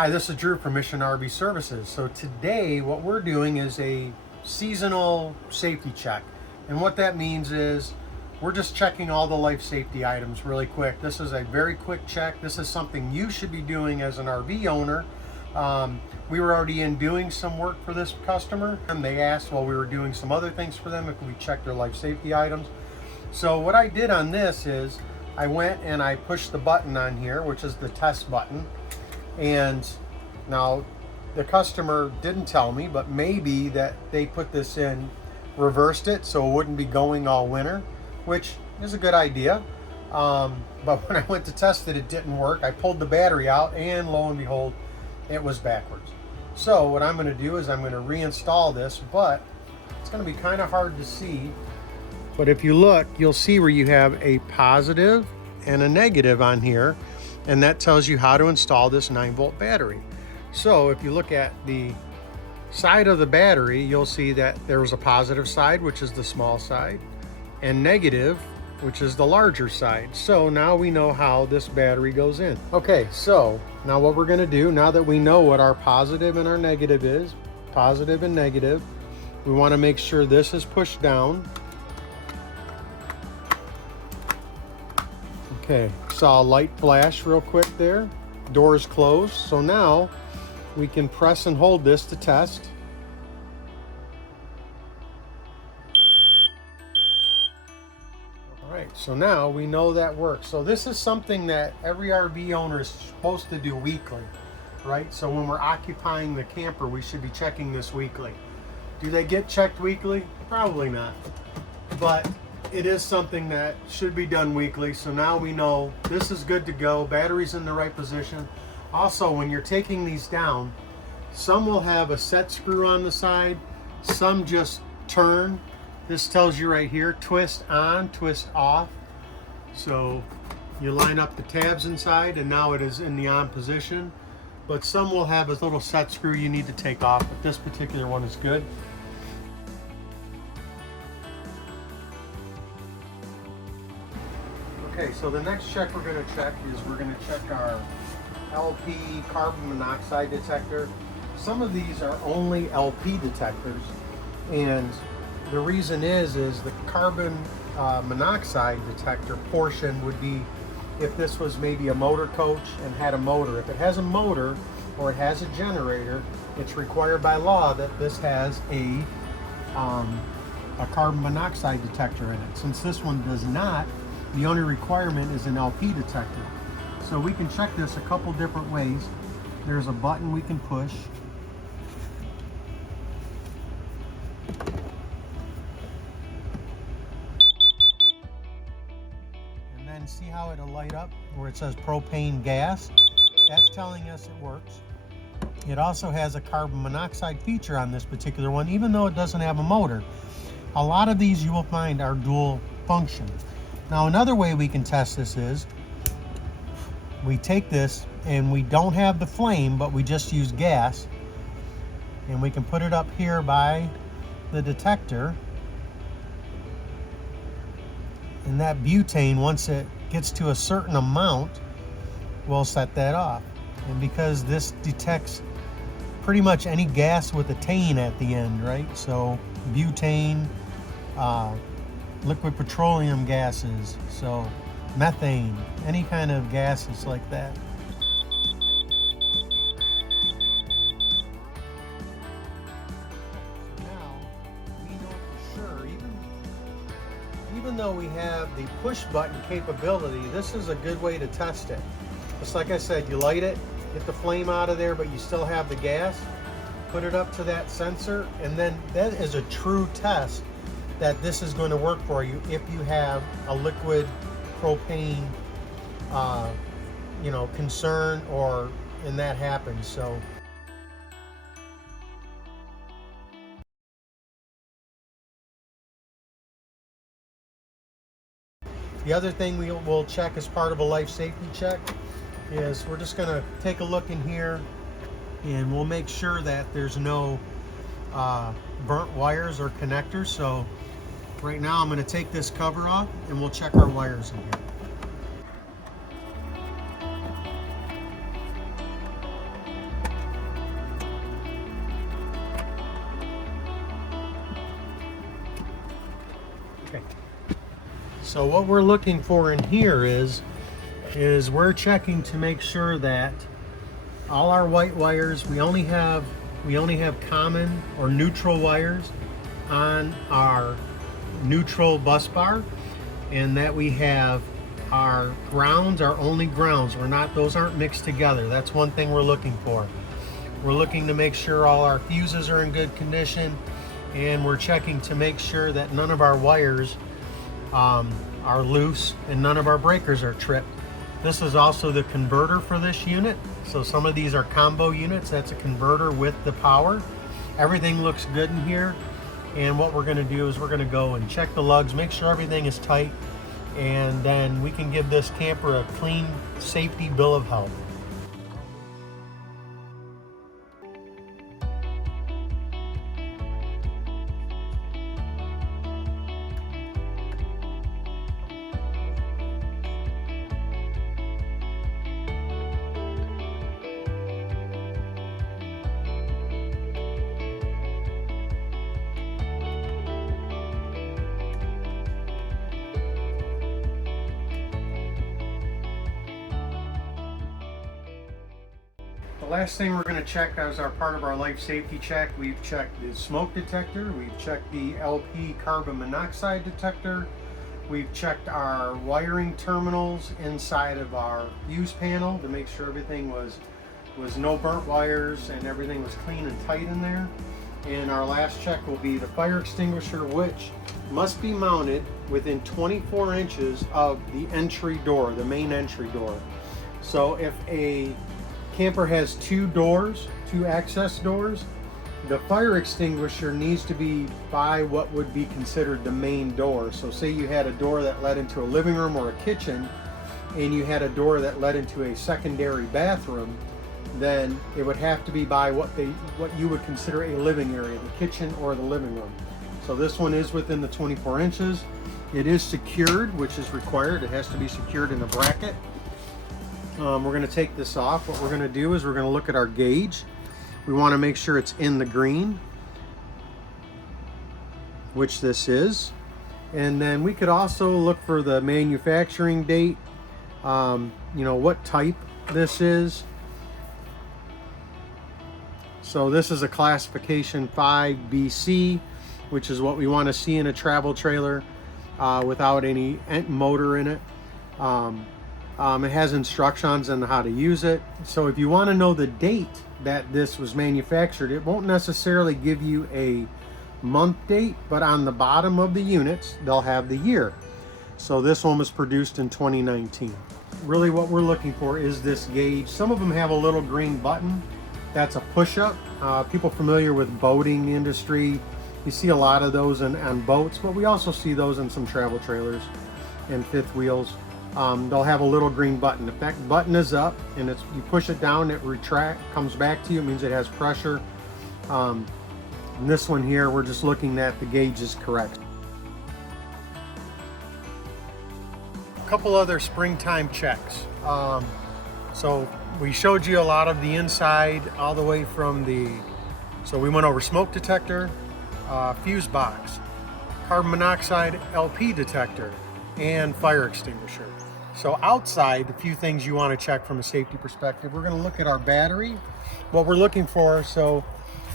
Hi, this is Drew from Mission RV Services. So today what we're doing is a seasonal safety check. And what that means is we're just checking all the life safety items really quick. This is a very quick check. This is something you should be doing as an RV owner. We were already in doing some work for this customer, and they asked while we were doing some other things for them if we checked their life safety items. So what I did on this is I went and I pushed the button on here, which is the test button. And now the customer didn't tell me, but maybe that they put this in, reversed it so it wouldn't be going all winter, which is a good idea. But when I went to test it, it didn't work. I pulled the battery out and lo and behold, it was backwards. So what I'm going to do is I'm going to reinstall this, but it's going to be kind of hard to see. But if you look, you'll see where you have a positive and a negative on here. And that tells you how to install this 9-volt battery. So if you look at the side of the battery, you'll see that there was a positive side, which is the small side, and negative, which is the larger side. So now we know how this battery goes in. Okay, so now what we're gonna do, now that we know what our positive and our negative is, positive and negative, we wanna make sure this is pushed down. Okay, saw a light flash real quick there. Doors closed. So now we can press and hold this to test. All right, so now we know that works. So this is something that every RV owner is supposed to do weekly, right? So when we're occupying the camper, we should be checking this weekly. Do they get checked weekly? Probably not. But it is something that should be done weekly. So now we know this is good to go. Battery's in the right position. Also, when you're taking these down, some will have a set screw on the side, some just turn. This tells you right here, twist on, twist off. So you line up the tabs inside and now it is in the on position. But some will have a little set screw you need to take off, but this particular one is good. Okay, so the next check we're going to check is we're going to check our LP carbon monoxide detector. Some of these are only LP detectors, and the reason is the carbon monoxide detector portion would be if this was maybe a motor coach and had a motor. If it has a motor or it has a generator, it's required by law that this has a carbon monoxide detector in it. Since this one does not, the only requirement is an LP detector. So we can check this a couple different ways. There's a button we can push. And then see how it'll light up where it says propane gas. That's telling us it works. It also has a carbon monoxide feature on this particular one, even though it doesn't have a motor. A lot of these you will find are dual function. Now another way we can test this is we take this and we don't have the flame, but we just use gas, and we can put it up here by the detector, and that butane, once it gets to a certain amount, we'll set that off. And because this detects pretty much any gas with a tane at the end, right? So butane, liquid petroleum gases, so methane, any kind of gases like that. So now we know for sure, even though we have the push button capability, this is a good way to test it. Just like I said, you light it, get the flame out of there, but you still have the gas, put it up to that sensor, and then that is a true test that this is going to work for you if you have a liquid propane concern, and that happens. So the other thing we will check as part of a life safety check is we're just going to take a look in here, and we'll make sure that there's no burnt wires or connectors. So right now I'm going to take this cover off and we'll check our wires in here. Okay. So what we're looking for in here is we're checking to make sure that all our white wires, we only have common or neutral wires on our neutral bus bar, and that we have our grounds are only grounds. Those aren't mixed together. That's one thing we're looking for. We're looking to make sure all our fuses are in good condition, and we're checking to make sure that none of our wires are loose and none of our breakers are tripped. This is also the converter for this unit. So some of these are combo units. That's a converter with the power. Everything looks good in here. And what we're gonna do is we're gonna go and check the lugs, make sure everything is tight, and then we can give this camper a clean safety bill of health. The last thing we're going to check as our part of our life safety check, we've checked the smoke detector, we've checked the LP carbon monoxide detector, we've checked our wiring terminals inside of our fuse panel to make sure everything was no burnt wires and everything was clean and tight in there. And our last check will be the fire extinguisher, which must be mounted within 24 inches of the entry door, the main entry door. So if a camper has two access doors, the fire extinguisher needs to be by what would be considered the main door. So say you had a door that led into a living room or a kitchen, and you had a door that led into a secondary bathroom, then it would have to be by what you would consider a living area, the kitchen or the living room. So this one is within the 24 inches. It is secured, which is required. It has to be secured in a bracket. We're going to take this off. What we're going to do is we're going to look at our gauge. We want to make sure it's in the green, which this is. And then we could also look for the manufacturing date, what type this is. So this is a classification 5BC, which is what we want to see in a travel trailer without any motor in it. It has instructions on how to use it. So if you want to know the date that this was manufactured, it won't necessarily give you a month date, but on the bottom of the units, they'll have the year. So this one was produced in 2019. Really what we're looking for is this gauge. Some of them have a little green button. That's a push-up. People familiar with boating industry, you see a lot of those on boats, but we also see those in some travel trailers and fifth wheels. They'll have a little green button. If that button is up and you push it down, it comes back to you. It means it has pressure. And this one here, we're just looking that the gauge is correct. A couple other springtime checks. So we showed you a lot of the inside, all the way from so we went over smoke detector, fuse box, carbon monoxide LP detector, and fire extinguisher. So outside, a few things you want to check from a safety perspective. We're going to look at our battery, what we're looking for. So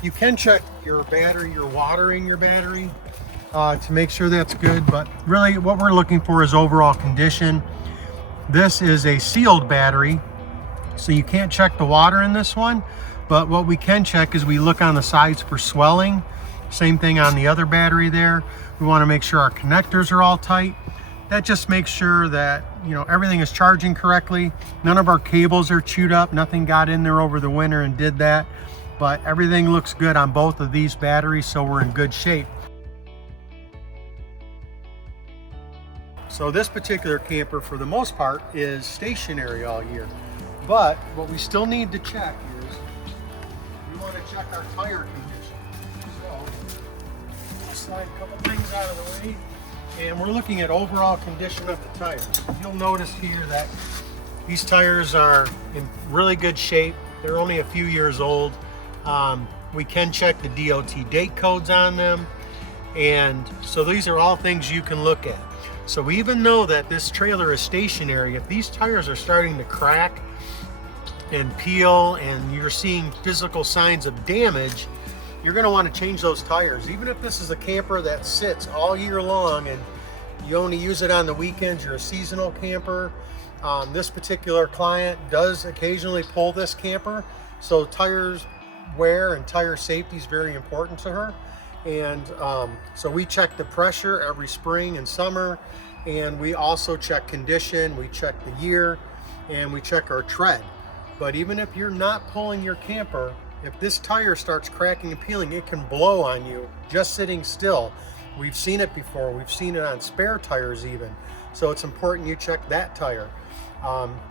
you can check your battery, you're watering your battery to make sure that's good, but really what we're looking for is overall condition. This is a sealed battery, so you can't check the water in this one, but what we can check is we look on the sides for swelling. Same thing on the other battery there. We want to make sure our connectors are all tight. That just makes sure that everything is charging correctly. None of our cables are chewed up. Nothing got in there over the winter and did that. But everything looks good on both of these batteries, so we're in good shape. So this particular camper, for the most part, is stationary all year. But what we still need to check is we want to check our tire condition. So we'll slide a couple things out of the way. And we're looking at overall condition of the tires. You'll notice here that these tires are in really good shape. They're only a few years old. We can check the DOT date codes on them. And so these are all things you can look at. So even though that this trailer is stationary, if these tires are starting to crack and peel and you're seeing physical signs of damage, you're going to want to change those tires. Even if this is a camper that sits all year long and you only use it on the weekends, you're a seasonal camper. This particular client does occasionally pull this camper, so tires wear and tire safety is very important to her. And so we check the pressure every spring and summer, and we also check condition, we check the year, and we check our tread. But even if you're not pulling your camper, if this tire starts cracking and peeling, it can blow on you just sitting still. We've seen it before. We've seen it on spare tires even. So it's important you check that tire.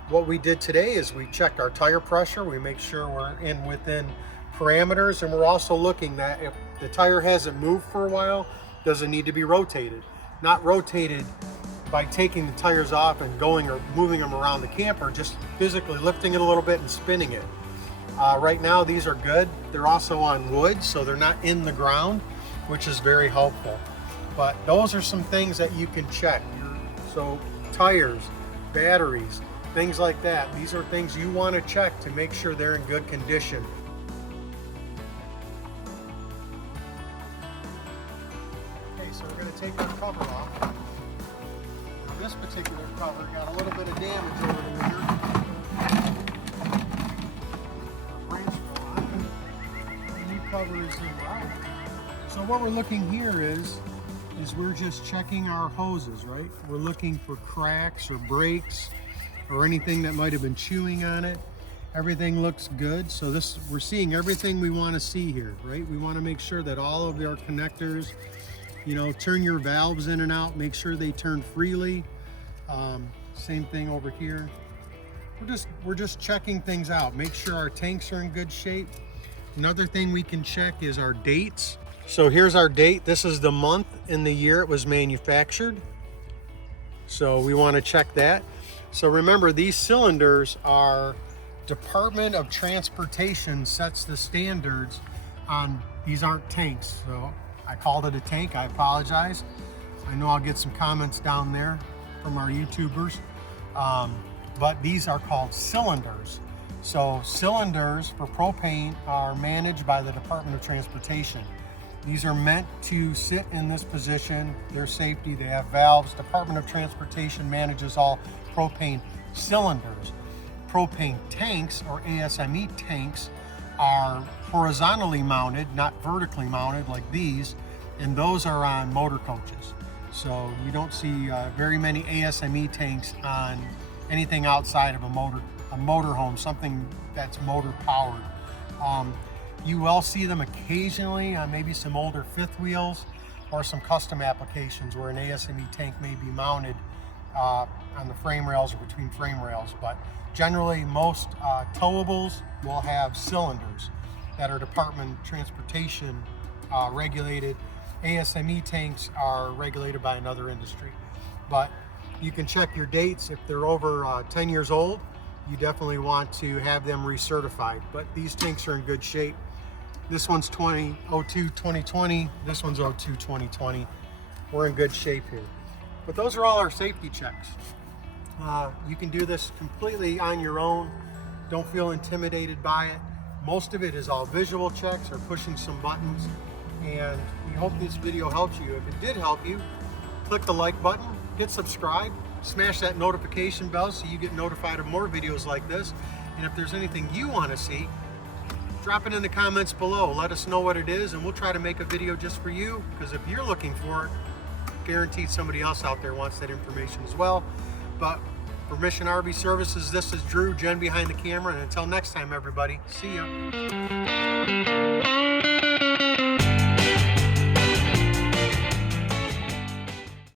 What we did today is we checked our tire pressure. We make sure we're within parameters, and we're also looking that if the tire hasn't moved for a while, does it need to be rotated? Not rotated by taking the tires off and going or moving them around the camper, just physically lifting it a little bit and spinning it. Right now these are good. They're also on wood, so they're not in the ground, which is very helpful. But those are some things that you can check. So tires, batteries, things like that. These are things you want to check to make sure they're in good condition. Okay, so we're going to take our cover off. Now, this particular cover got a little bit of damage over the winter. Branch fell on. The new cover is in out. So what we're looking here is we're just checking our hoses, right? We're looking for cracks or breaks or anything that might have been chewing on it. Everything looks good. So we're seeing everything we want to see here, right? We want to make sure that all of our connectors, turn your valves in and out, make sure they turn freely. Same thing over here. We're just checking things out. Make sure our tanks are in good shape. Another thing we can check is our dates. So here's our date. This is the month and the year it was manufactured. So we want to check that. So remember, these cylinders are Department of Transportation sets the standards on, these aren't tanks. So I called it a tank, I apologize. I know I'll get some comments down there from our YouTubers. But these are called cylinders. So cylinders for propane are managed by the Department of Transportation. These are meant to sit in this position. They're safety, they have valves. Department of Transportation manages all propane cylinders. Propane tanks, or ASME tanks, are horizontally mounted, not vertically mounted like these, and those are on motor coaches. So you don't see very many ASME tanks on anything outside of a motor home, something that's motor powered. You will see them occasionally on maybe some older fifth wheels or some custom applications where an ASME tank may be mounted on the frame rails or between frame rails. But generally, most towables will have cylinders that are Department of Transportation regulated. ASME tanks are regulated by another industry. But you can check your dates. If they're over 10 years old, you definitely want to have them recertified. But these tanks are in good shape. This one's 2020. This one's 2020. We're in good shape here. But those are all our safety checks. You can do this completely on your own. Don't feel intimidated by it. Most of it is all visual checks or pushing some buttons. And we hope this video helps you. If it did help you, click the like button, hit subscribe, smash that notification bell so you get notified of more videos like this. And if there's anything you want to see, drop it in the comments below. Let us know what it is, and we'll try to make a video just for you, because if you're looking for it, guaranteed somebody else out there wants that information as well. But for Mission RV Services, this is Drew, Jen behind the camera, and until next time, everybody, see ya.